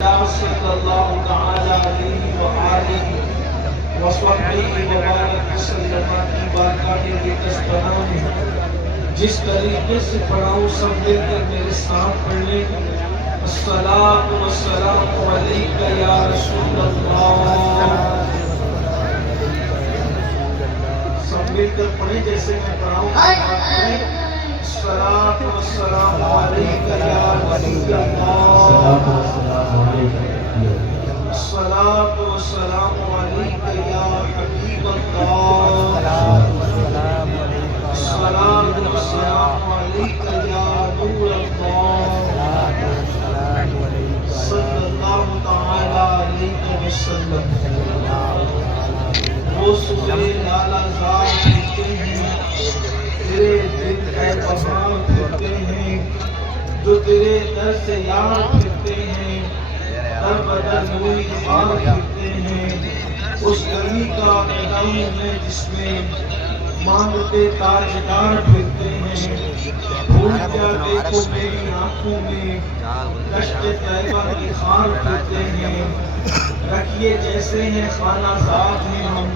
صلی اللہ تعالی علیہ وآلہ وصحبہ وبارک وسلم کی بارگاہ مقدسہ میں جس طریقے سے پڑھاؤں سب مل کر میرے ساتھ پڑھ لیں۔ الصلاۃ والسلام علیک یا رسول اللہ۔ سب مل کر پڑھیں جیسے میں پڑھاؤں۔ الصلاۃ والسلام علیک یا رسول اللہ۔ الصلاۃ والسلام علیک یا حبیب اللہ۔ الصلاۃ والسلام علیک یا نور اللہ صلی اللہ تعالی علیہ وسلم۔ وہ سورے لالا زار پھرتے ہیں، تیرے دل ہے بہار پھرتے ہیں، جو تیرے در سے یار پھرتے ہیں، در بدر ہوئی خار پھرتے ہیں۔ اس گلی کا قدم ہے جس میں مانگتے تاجدار پھرتے ہیں۔ بھول کیا دیکھو میری آنکھوں میں، دشت طیبہ کی خار پھرتے ہیں۔ رکھیے جیسے ہیں خانہ زاد ہیں ہم،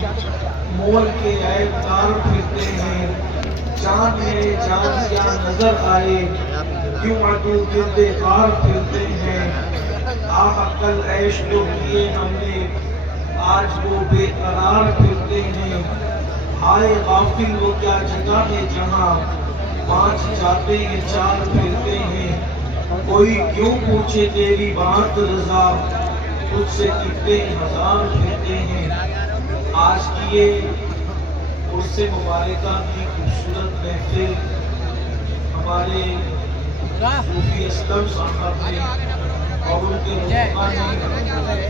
مول کے عیب دار پھرتے ہیں۔ جان ہے جان کیا نظر آئے، کیوں عدو گرد غار پھرتے ہیں۔ آہ کل عیش جو کیے ہم نے، آج وہ بے قرار پھرتے ہیں۔ آئے غافل وہ کیا جگہ ہے جہاں، پانچ جاتے ہیں چار پھرتے ہیں۔ کوئی کیوں پوچھے تیری بات رضا، تجھ سے کتنے ہزار پھرتے ہیں۔ آج کی یہ عرس مبارکہ کی خوبصورت محفل ہمارے صوفی اسلم صاحب نے اور ان کے رفقا نے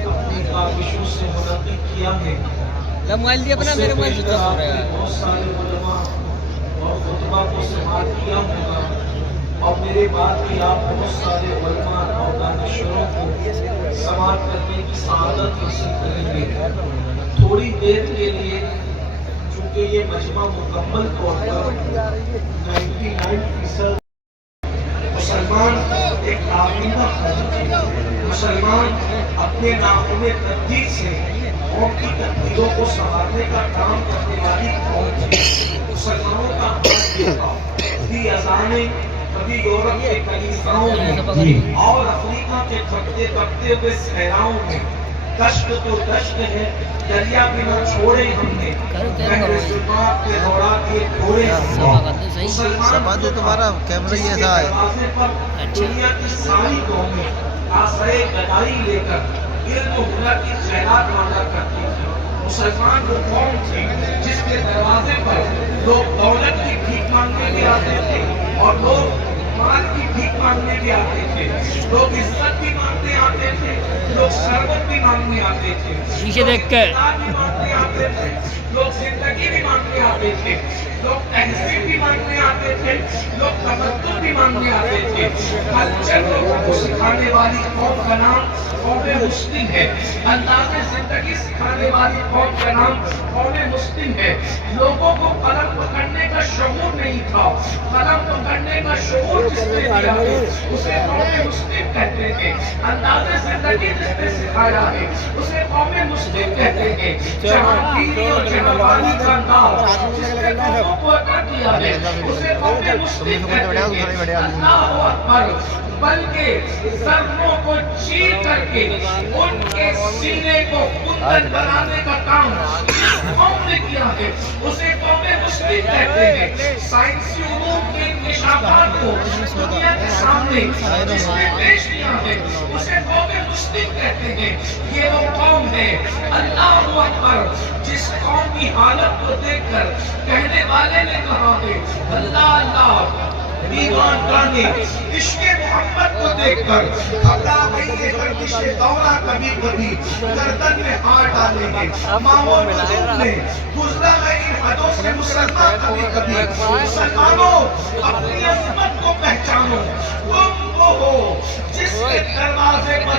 اپنی کاوشوں سے منعقد کیا ہے۔ بہت سارے علماء اور خطبہ کو سماعت کیا ہوگا، اور میرے بعد بھی آپ بہت سارے علماء اور دانشوروں کو سماعت کرنے کی سعادت حاصل کریں گے۔ تھوڑی دیر کے لیے چونکہ یہ مجمع مکمل طور پر 99% مسلمان ایک آمینہ قوم ہے۔ مسلمان اپنے ناخن تقدیر سے قوم کی تقدیروں کو سنوارنے کا کام کرنے والی قوم ہے۔ مسلمانوں کا حال یہ تھا، کبھی اذانیں، کبھی یورپ کے کلیساؤں میں اور افریقہ کے تھکتے تھکتے ہوئے صحراؤں میں، دشت تو دشت ہے، دریا بھی نہ چھوڑے ہم نے، بحر ظلمات کے دوڑا دیے گھوڑے ہم نے۔ مسلمان کے دروازے پر دنیا کی ساری قومیں آسائے گدائی لے کر علم و ہنر کی خیرات مانگا کرتی تھی۔ مسلمان وہ قوم تھی جس کے دروازے پر لوگ دولت کی بھیک مانگنے بھی آتے تھے اور لوگ مال کی بھیک مانگنے بھی آتے تھے، لوگ عزت بھی مانگنے آتے تھے، لوگ ثروت بھی مانگنے آتے تھے، لوگ اقتدار بھی مانگنے آتے تھے، لوگ زندگی بھی مانگنے آتے تھے، لوگ تہذیب بھی مانگنے آتے تھے، لوگ تمدن بھی مانگنے آتے تھے۔ کلچر لوگوں کو سکھانے والی قوم کا نام قوم مسلم ہے۔ انداز زندگی سکھانے والی قوم کا نام قوم مسلم ہے۔ لوگوں کو قلم پکڑنے کا شعور نہیں تھا، قلم پکڑنے کا شعور جس نے دیا ہے اسے قوم مسلم کہتے ہیں۔ انداز زندگی جس نے سکھایا ہے اسے قوم مسلم کہتے ہیں۔ جہاں پیری اور جہاں کا نام جس نے قوموں کو عطا کیا ہے اسے قوم مسلم کہتے ہیں۔ اللہ اکبر۔ بلکہ ذروں کو چیر کر کے ان کے سینے کو کندن بنانے کا کام جس قوم نے کیا ہے اسے قوم مسلم کہتے ہیں۔ سائنسی علوم کے انکشافات کو دنیا کے سامنے جس نے پیش کیا ہے اسے قوم مسلم کہتے ہیں۔ یہ وہ قوم ہے اللہ اکبر جس قوم کی حالت کو دیکھ کر کہنے والے نے کہا ہے اللہ اللہ، دیوان گانے عشق محمد کو دیکھ کر گھبرا گئی ہے گردش دورہ، کبھی کبھی گردن میں ہاتھ ڈالیں گے ماں نجوم نے گزرا ہے ان حدوں سے مسلمان کبھی کبھی۔ مسلمانوں اپنی عظمت کو پہچانو، تم وہ ہو جس کے دروازے پر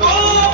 2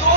2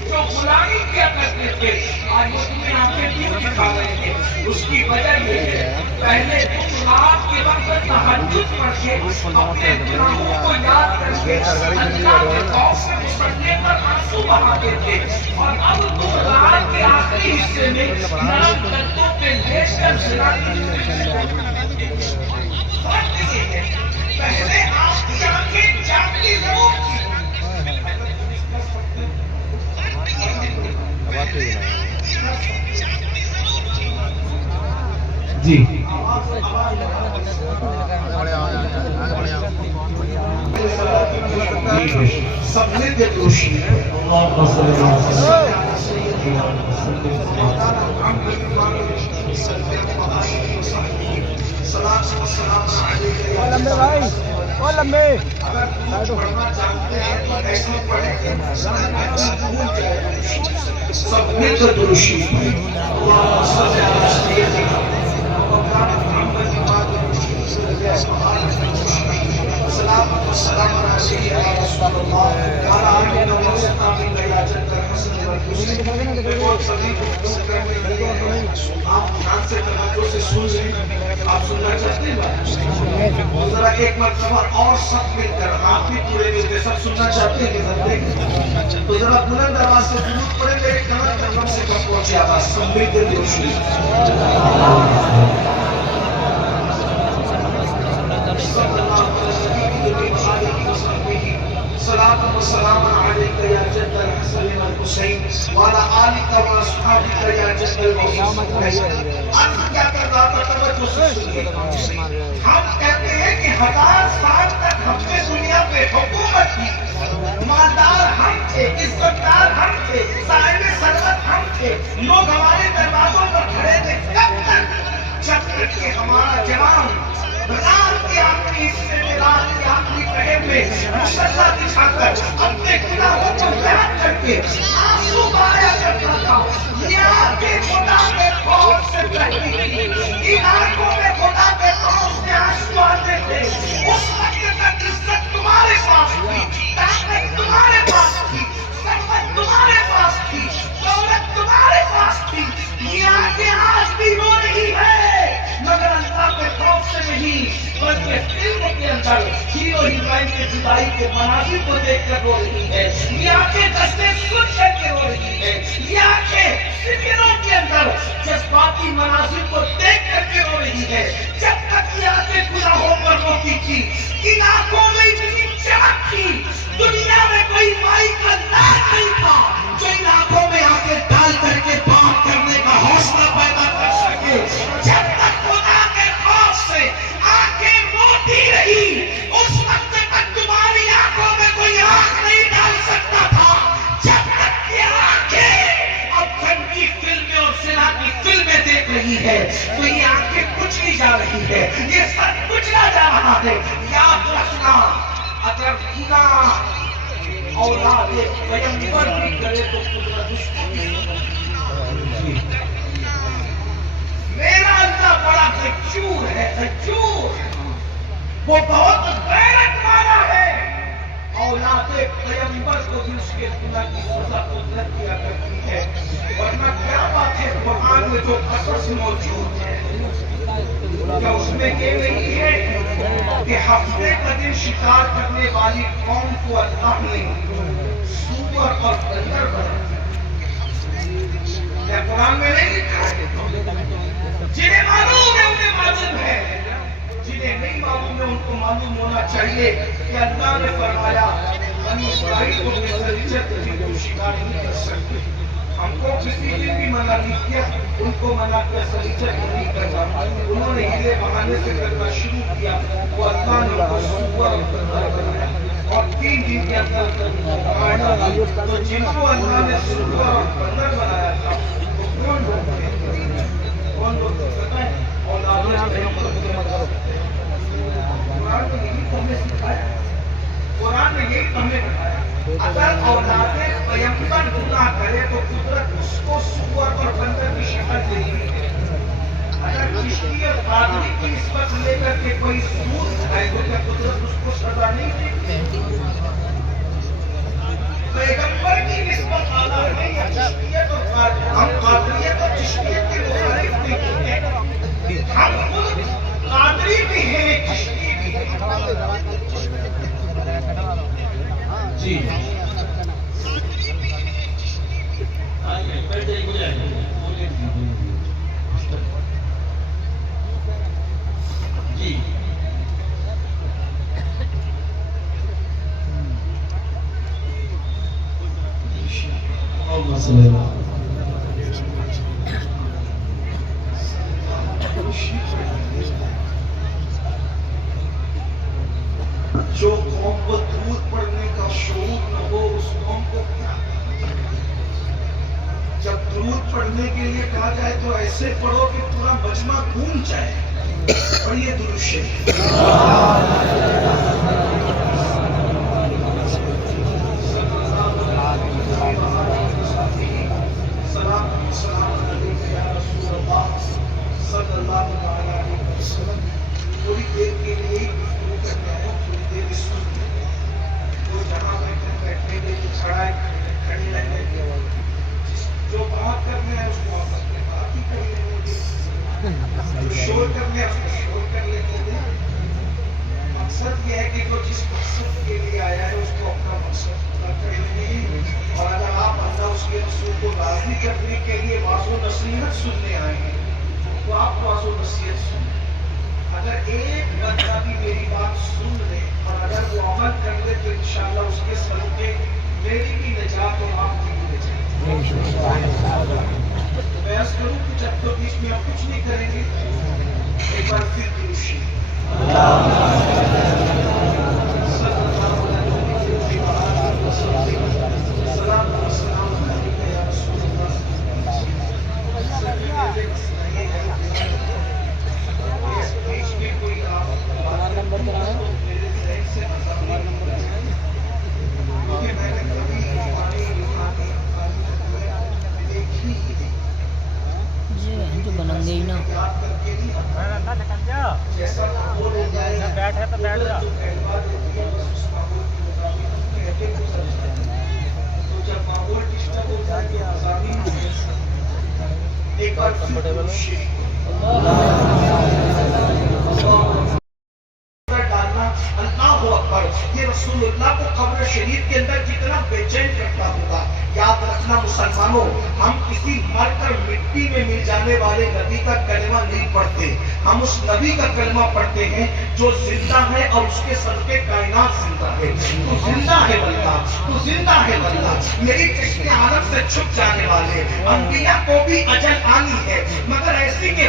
جو غلامی کیا کرتے تھے آج وہ تمہیں آنکھیں کیوں دکھا رہے ہیں؟ اس کی وجہ یہ ہے پہلے تم رات کے وقت تہجد پڑھ کے اپنے گناہوں کو یاد کر کے اللہ کے خوف سے مسلے پر آنسو بہاتے تھے اور اب تم رات کے آخری حصے میں نرم گدوں پہ لیٹ کر فرق یہ ہے پہلے آپ کی آنکھیں جاگتی ضرور تھی جی سب نے روشنی لمبے بھائی اور لمبے سب نے روشنی آپ دھیان سے توجہ سے سن رہے ہیں آپ سننا چاہتے ہیں ذرا ایک مرتبہ اور سب مل کر آپ بھی پورے مل کے سب سننا چاہتے ہیں تو ذرا بلند آواز سے درود پڑھیں میرے کمر تک کم سے کم پہنچے آواز سب مل کر روشنی صلاة وسلام عليك يا جد الحسن والحسين وعلى آلك وأصحابك يا جد الحسين عرض کیا کر رہا تھا توجہ سے سنیے ہم کہتے ہیں کہ 1000 سال تک ہم نے دنیا پہ حکومت کی مالدار ہم تھے عزتدار ہم تھے صاحب ثروت ہم تھے لوگ ہمارے دروازوں پر کھڑے تھے کب تک جب تک کہ ہمارا جوان رات کے آخری حصے میں رات کے آخری پہر میں مصلی بچھا کر اپنے گناہوں کو یاد کر کے آنسو بہایا کرتا تھا یہ آنکھیں خدا کے خوف سے بہتی تھی ان آنکھوں میں خدا کے خوف سے آنسو آتے تھے اس وقت تک عزت تمہارے پاس تھی طاقت تمہارے پاس تھی ثروت تمہارے پاس تھی دولت تمہارے پاس تھی یہ آنکھیں آج بھی رو رہی ہے مگر اللہ کے خوف سے نہیں بلکہ فلم کے اندر ہیرو ہیروئن کے جدائی کے مناظر کو دیکھ کر رو رہی ہے یہ آنکھیں دستے سن کر کے رو رہی ہے یہ آنکھیں فکروں کے اندر جذباتی مناظر کو دیکھ کر کے رو رہی ہے جب تک یہ آنکھیں گناہوں پر روتی تھی ان آنکھوں میں اتنی چمک تھی دنیا میں کوئی مائی کا نام نہیں تھا جو ان آنکھوں میں آنکھیں ڈال کر کے بات کرنے کا حوصلہ پیدا کر سکے جب تک خدا کے خوف سے آنکھیں روتی رہی اس وقت تک تمہاری آنکھوں میں کوئی آنکھ نہیں ڈال سکتا تھا جب تک یہ آنکھیں اب گندی فلمیں اور زنا کی فلمیں دیکھ رہی ہے تو یہ آنکھیں کچلی جا رہی ہے یہ سب کچلا جا رہا ہے یاد رکھنا اگر گناہ اولاد پیغمبر بھی کرے تو قدرت اس کو بھی میرا اللہ بڑا غیور ہے غیور وہ بہت غیرت والا ہے اولاد پیغمبر کو بھی اس کے گناہ کی سزا قدرت دیا کرتی ہے ورنہ کیا بات ہے قرآن میں جو قصص موجود ہے کیا اس میں یہ نہیں ہے کہ ہفتے کا دن شکار کرنے والی قوم کو اللہ نے سور اور بندر بنا کیا قرآن میں نہیں لکھا ہے جنہیں معلوم ہے انہیں معلوم ہے جنہیں نہیں معلوم ہے ان کو معلوم ہونا چاہیے کہ اللہ نے فرمایا بنی اسرائیل کو بسریت بھی تم شکار نہیں کر سکتے ہم کو کسی نے بھی منع نہیں کیا ان کو منع کیا سریچت نہیں کرنا انہوں نے ہیلے بہانے سے کرنا شروع کیا وہ اللہ نے ان کو سور اور بندر بنایا اور 3 دن کے اندر تو جن کو اللہ نے سور اور بندر بنایا تھا وہ کون لوگ تھے کون لوگ تھے پتہ ہے اولاد قرآن نے یہی ہمیں سکھایا قرآن نے یہی ہمیں بتایا اگر اولاد پیغمبر گناہ کرے تو قدرت اس کو سور اور بندر کی شکل دے گی اگر چشتی اور قادری کی نسبت لے کر کے کوئی سور کھائے تو کیا قدرت اس کو سزا نہیں دے گی پیغمبر کی جی آئیے بیٹھے جی جو قوم کو درود پڑھنے کا شعور نہ ہو اس قوم کو کیا کرنا؟ جب درود پڑھنے کے لیے کہا جائے تو ایسے پڑھو کہ پورا مجمع گونج جائے. پڑھیے درود شریف. تھوڑی دیر کے لیے گفتگو کرتے ہیں, تھوڑی دیر سنتے ہیں. تو جہاں بیٹھنے کے لیے کھڑا ہے کھڑی رہنے کے جو بات کرنا ہے اس کو آپ اپنے بات ہی کر لینے دیں, جو شور کرنا ہے اس کو شور کر لینے دیں. مقصد یہ ہے کہ وہ جس مقصد کے لیے آیا ہے اس کو اپنا مقصد پورا کرنے دیں. اور اگر آپ اللہ اس کے رسول کو راضی کرنے کے لیے واضح و نصیحت سننے آئے ہیں تو آپ واضح و نصیحت سنیں. اگر ایک بندہ بھی میری بات سن لے اور اگر وہ عمل کر لے تو انشاءاللہ اس کے صدقے میری بھی نجات اور آپ کی بھی نجات. تو میں عرض کروں کہ جب تو بیچ میں آپ کچھ نہیں کریں گے ایک بار پھر دوشی ایک بار ڈالنا اللہ اکبر. یہ رسول اللہ کو قبر شریف کے اندر کتنا بے چین کرتا ہوگا. یاد رکھنا مسلمانوں, ہم کسی مر کر مٹی میں مل جانے والے نبی کا کلمہ نہیں پڑھتے, ہم اس نبی کا کلمہ پڑھتے ہیں جو زندہ ہے اور اس کے صدقے کائنات زندہ ہے. تو زندہ ہے بندہ, تو زندہ ہے بندہ. میری چشم عالم سے چھپ جانے والے انبیاء کو بھی اجل آنی ہے مگر ایسی کہ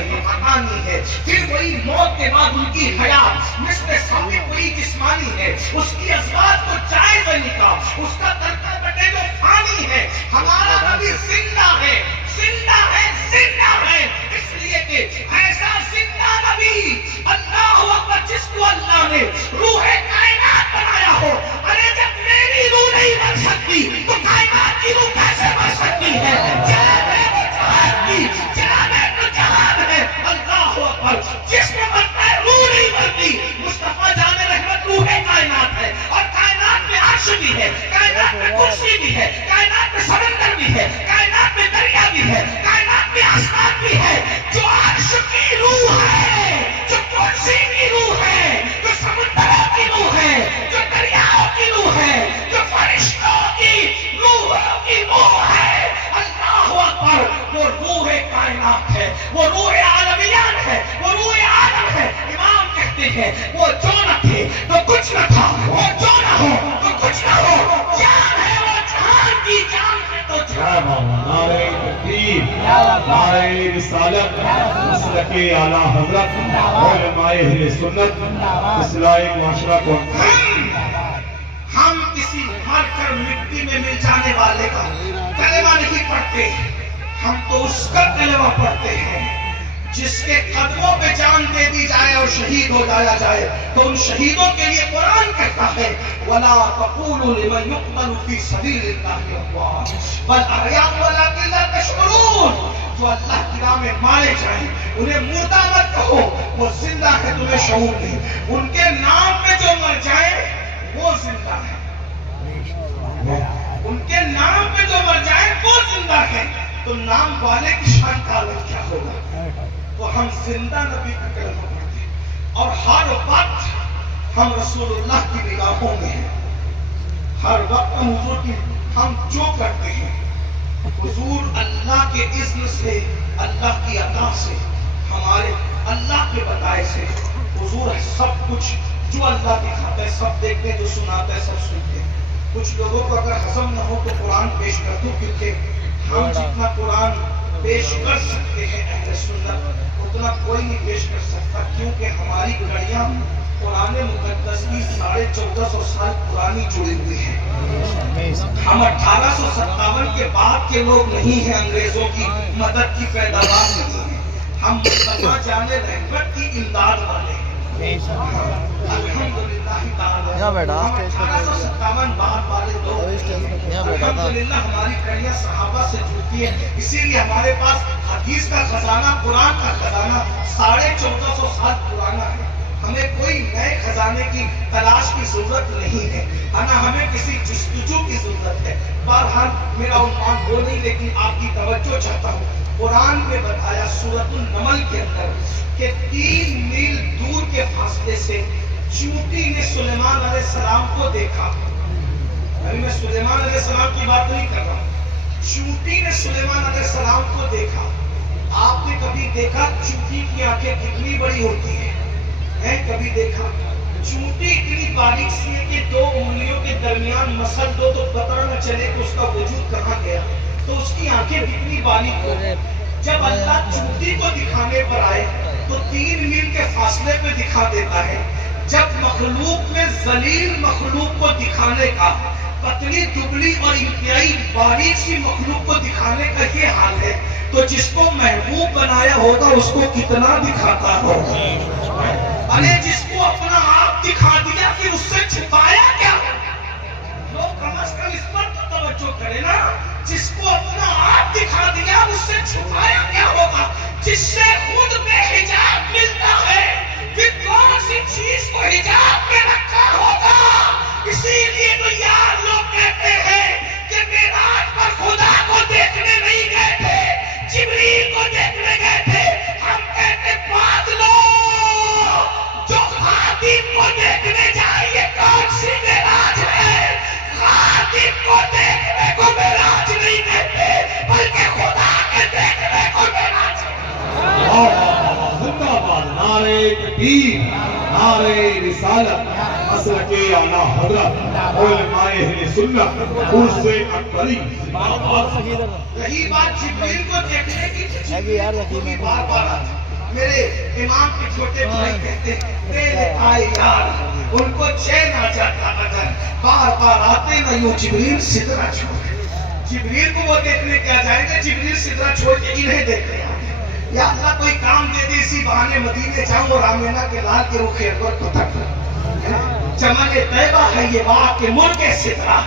آنی ہے. پھر وہی موت کے بعد ان کی حیات مثل سامنے کوئی جسمانی ہے. اس کی ازواج کو جائز کا اس کا ترکہ بٹے جو فانی ہے. ہمارا نبی زندہ ہے, زندہ ہے, زندہ ہے. اس لیے کہ ایسا زندہ نبی اللہ اکبر جس کو اللہ نے روح کائنات بنایا ہو. ارے جب میری روح نہیں بن سکتی تو کائنات کی روح کیسے بن سکتی ہے؟ جہان ہے وہ جہان کی, جہان ہے تو جہان ہے. اللہ اکبر. جس میں بنتا ہے روح نہیں بنتی. مصطفیٰ جان رحمت روح کائنات ہے اور کائنات میں عرش بھی ہے, کائنات میں کرسی بھی ہے, کائنات میں سمندر بھی ہے, کائنات میں دریا بھی ہے, کائنات میں آسمان بھی ہے. جو عرش کی روح ہے, جو کرسی کی روح ہے, جو سمندروں کی روح ہے, جو دریاؤں کی روح ہے, جو فرشتوں کی روح ہے. اللہ اکبر. وہ روح کائنات ہے, وہ روح عالمیان ہے, وہ روح عالم ہے. امام کہتے ہیں وہ جو نہ تھے تو کچھ نہ تھا, وہ جو نہ ہو تو کچھ نہ ہو. جان ہے وہ جہان کی, جان ہے تو جان. نعرہ تکبیر, نعرہ رسالت, مسلک اعلیٰ حضرت, علماء اہل سنت, اصلاح معاشرہ کو. ہم کسی مر کر مٹی میں مل جانے والے کا کلمہ نہیں پڑھتے, ہم تو اس کا کلمہ پڑھتے ہیں جس کے قدموں پہ جان دے دی جائے اور شہید ہو جایا جائے. تو ان شہیدوں کے لیے قرآن کہتا ہے وَلَا تَقُولُوا لِمَنْ يُقْتَلُ فِي سَبِيلِ اللَّهِ أَمْوَاتٌ بَلْ أَحْيَاءٌ وَلَٰكِن لَا تَشْعُرُونَ. جو اللہ کی راہ میں مارے جائیں انہیں مردہ مت کہو, وہ زندہ ہے, تمہیں شعور نہیں. ان کے نام پہ جو مر جائے وہ زندہ ہے, ان کے نام پہ جو مر جائے وہ زندہ ہے. تو نام والے کی شان کا الگ کیا ہوگا. تو ہم زندہ نبی کا کلمہ پڑھتے ہیں اور ہر وقت ہم رسول اللہ کی نگاہوں میں ہیں, ہر وقت حضور کی ہم جو کرتے ہیں حضور اللہ کے اذن سے، اللہ کی عطا سے، ہمارے اللہ کے بتائے سے حضور سب کچھ جو اللہ دکھاتا ہے سب دیکھتے ہیں، جو سناتا ہے سب سنتے ہیں۔ کچھ لوگوں کو اگر ہضم نہ ہو تو قرآن پیش کر دو، کیونکہ ہم جتنا قرآن پیش کر سکتے ہیں اہل سنت اتنا کوئی نہیں پیش کر سکتا، کیونکہ ہماری گھڑیاں قرآن مقدس کی 1450 سال پرانی جڑی ہوئی ہیں۔ ہم 1857 کے بعد کے لوگ نہیں ہیں، انگریزوں کی مدد کی پیداوار نہیں ہیں، ہم مصطفیٰ جان رحمت کی امداد والے ہیں۔ الحمدللہ تعالی ہم 1857 بعد والے لوگ الحمدللہ ہماری کڑیاں صحابہ سے جڑتی ہیں، اسی لیے ہمارے پاس حدیث کا خزانہ، قرآن کا خزانہ 1450 سال پرانا ہے۔ ہمیں کوئی نئے خزانے کی تلاش کی ضرورت نہیں ہے، ہمیں کسی جستجو کی ضرورت ہے۔ بہرحال میرا عنوان وہ نہیں، لیکن آپ کی توجہ چاہتا ہوں۔ قرآن میں بتایا سورۃ النمل کے اندر کہ 3 میل دور کے فاصلے سے چونٹی نے سلیمان علیہ السلام کو دیکھا۔ ابھی میں سلیمان علیہ السلام کی بات نہیں کر رہا ہوں، چونٹی نے سلیمان علیہ السلام کو دیکھا۔ آپ نے کبھی دیکھا چونٹی کی آنکھیں کتنی بڑی ہوتی ہیں؟ کبھی دیکھا؟ چونٹی اتنی باریک سی ہے کہ 2 انگلیوں کے درمیان مسل دو تو پتہ نہ چلے کہ اس کا وجود کہاں گیا، تو اس کی آنکھیں کتنی باریک ہو۔ جب اللہ چونٹی کو دکھانے پر آئے تو 3 میل کے فاصلے پہ دکھا دیتا ہے۔ جب مخلوق میں ذلیل مخلوق کو دکھانے کا، پتلی دبلی اور انتہائی باریک سی مخلوق کو دکھانے کا یہ حال ہے، تو جس کو محبوب بنایا ہوگا اس کو کتنا دکھاتا ہوگا؟ ارے جس کو اپنا آپ دکھا دیا پھر اس سے چھپایا کیا؟ لوگ کم از کم اس پر تو توجہ کرے نا، جس کو اپنا آپ دکھا دیا اس سے چھپایا کیا ہوگا؟ جس سے خود میں حجاب ملتا ہے پھر کون سی چیز کو حجاب میں رکھا ہوگا؟ اسی لیے تو یار لوگ کہتے ہیں کہ معراج پر خدا کو دیکھنے نہیں گئے تھے، جبریل کو دیکھنے گئے تھے۔ ہم کہتے بادلوں جو خاتم کو دیکھنے جائیے، کون سی معراج ہے؟ خاتم کو دیکھنے کو معراج نہیں کہتے، بلکہ خدا کے دیکھنے کو معراج ہے۔ زندہ باد نعرہ تکبیر، نعرہ رسالت، مسلک اعلیٰ حضرت، علماء اہل سنت، عرس اکبری۔ رہی بات جبریل کو دیکھنے کی بار بار آتی، میرے امام کے چھوٹے بھائی کہتے میرے آئے یار ان کو چین آ جاتا اگر بار بار آتے نہ یوں جبریل سدرہ چھوڑ۔ جبریل کو وہ دیکھنے کیا جائیں گے، جبریل سدرہ چھوڑ کے انہیں دیکھنے آتے۔ یا اللہ کوئی کام دے دے اسی بہانے مدینے جاؤں اور آمینہ کے لال کے رخ انور کو تک۔ چمن طیبہ ہے یہ باغ کے ملک سدرہ۔